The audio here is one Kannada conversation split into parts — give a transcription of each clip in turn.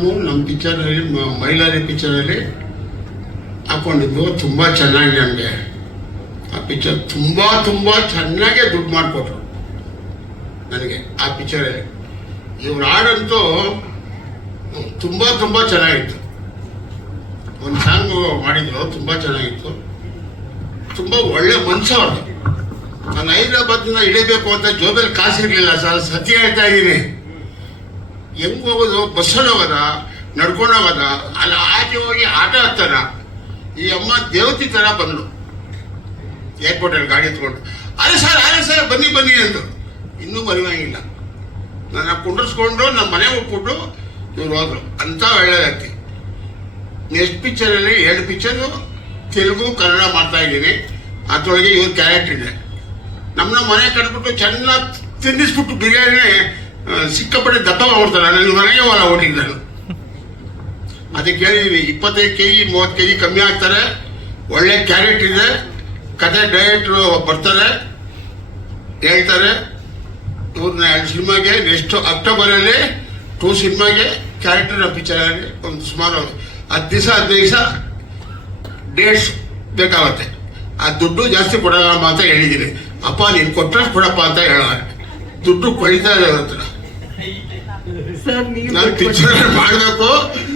ನಮ್ಮ ಪಿಕ್ಚರಲ್ಲಿ ಮೈಲಾರಿ ಪಿಕ್ಚರಲ್ಲಿ ಹಾಕೊಂಡಿದ್ದು ತುಂಬ ಚೆನ್ನಾಗಿ ನಮಗೆ ಆ ಪಿಕ್ಚರ್ ತುಂಬ ತುಂಬ ಚೆನ್ನಾಗೆ ದುಡ್ಡು ಮಾಡಿಕೊಟ್ರು ನನಗೆ ಆ ಪಿಕ್ಚರಲ್ಲಿ ಇವ್ರ ಹಾಡಂತೂ ತುಂಬ ತುಂಬ ಚೆನ್ನಾಗಿತ್ತು. ಒಂದು ಸಾಂಗ್ ಮಾಡಿದ್ರು, ತುಂಬ ಚೆನ್ನಾಗಿತ್ತು. ತುಂಬ ಒಳ್ಳೆ ಮನ್ಸು ಅವ್ರದ್ದು ನಾನು ಹೈದ್ರಾಬಾದ್ನ ಇಳಿಬೇಕು ಅಂತ ಜೋಬೇಲಿ ಕಾಸಿರಲಿಲ್ಲ ಸರ್ ಸತಿ ಹೇಳ್ತಾ ಇದ್ದೀನಿ. ಹೆಂಗ್ ಹೋಗೋದು ಬಸ್ಸಲ್ಲಿ ಹೋಗೋದ, ನಡ್ಕೊಂಡು ಅಲ್ಲಿ ಆಚೆ ಹೋಗಿ ಆಟ ಆಡ್ತಾನ. ಈ ಅಮ್ಮ ದೇವತಿ ತರ ಬಂದ್ಲು. ಏರ್ಪೋರ್ಟಲ್ಲಿ ಗಾಡಿ ಎತ್ಕೊಂಡು, ಅರೆ ಸರ್ ಅರೆ ಸರ್, ಬನ್ನಿ ಬನ್ನಿ ಅಂದ್ರು. ಇನ್ನೂ ಮರಿವಾಗಿಲ್ಲ. ನನ್ನ ಕುಂಡ್ರಿಸ್ಕೊಂಡು ನಮ್ಮ ಮನೆ ಹೋಗ್ಬಿಟ್ಟು ಇವ್ರು ಹೋದ್ರು. ಅಂತ ಒಳ್ಳೆ ವ್ಯಕ್ತಿ. ನೆಕ್ಸ್ಟ್ ಪಿಕ್ಚರಲ್ಲಿ ಎರಡು ಪಿಕ್ಚರು ತೆಲುಗು, ಕನ್ನಡ ಮಾಡ್ತಾ ಇದ್ದೀನಿ. ಅದರೊಳಗೆ ಇವ್ರ ಕ್ಯಾರೆಕ್ಟರ್ ಇದೆ. ನಮ್ಮನ್ನ ಮನೆ ಕಟ್ಬಿಟ್ಟು ಚೆನ್ನಾಗಿ ತಿನ್ನಿಸ್ಬಿಟ್ಟು ಬಿರಿಯಾನಿ ಸಿಕ್ಕಾಪಟ್ಟೆ ದಪ್ಪ ಓಡ್ತಾನೆ ನನ್ನ ಮನೆಗೆ ವಾರ ನಾನು. ಅದಕ್ಕೆ ಹೇಳಿದ್ವಿ ಇಪ್ಪತ್ತೈದು ಕೆ ಜಿ, ಮೂವತ್ತು ಕೆ ಜಿ ಕಮ್ಮಿ ಆಗ್ತಾರೆ, ಒಳ್ಳೆ ಕ್ಯಾರೆಟ್ ಇದೆ, ಕತೆ ಡೈರೆಕ್ಟ್ರು ಬರ್ತಾರೆ, ಹೇಳ್ತಾರೆ. ಇವ್ರನ್ನ ಎರಡು ಸಿನಿಮಾಗೆ ನೆಕ್ಸ್ಟ್ ಅಕ್ಟೋಬರಲ್ಲಿ ಟೂ ಸಿನಿಮಾಗೆ ಕ್ಯಾರೆಕ್ಟರ್ ಪಿಕ್ಚರಲ್ಲಿ ಒಂದು ಸುಮಾರು ಹತ್ತು ದಿವಸ, ಹದಿನೈದು ದಿವಸ ಡೇಟ್ಸ್ ಬೇಕಾಗುತ್ತೆ. ಆ ದುಡ್ಡು ಜಾಸ್ತಿ ಕೊಡೋಣ ಅಂತ ಹೇಳಿದ್ದೀನಿ. ಅಪ್ಪ, ನೀನು ಕೊಟ್ಟರೆ ಕೊಡಪ್ಪ ಅಂತ ಹೇಳೋಣ. ದುಡ್ಡು ಕೊಳಿತಾ ಇದೆ ಹತ್ರ ಸರ್ ನೀವು ನಾನು ಪಿಕ್ಚರ್ ಮಾಡಬೇಕು.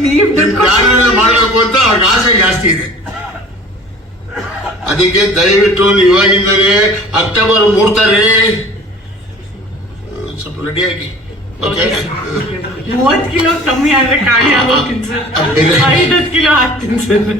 ನೀವು ಮಾಡಬೇಕು ಅಂತ ಅವ್ರಿಗೆ ಆಸೆ ಜಾಸ್ತಿ ಇದೆ. ಅದಕ್ಕೆ ದಯವಿಟ್ಟು ನೀವು ಇವಾಗಿಂದಲೇ ಅಕ್ಟೋಬರ್ ಮೂರ್ತಾರೆ ಸ್ವಲ್ಪ ರೆಡಿಯಾಗಿ ಓಕೆ ಮೂವತ್ ಕಿಲೋ ಕಮ್ಮಿ ಆದ್ರೆ ಕಾಳಿ ಆಗೋಗ್ತೀನಿ ಸರ್ ಅದು ಕಿಲೋ ಹಾಕ್ತೀನಿ ಸರ್.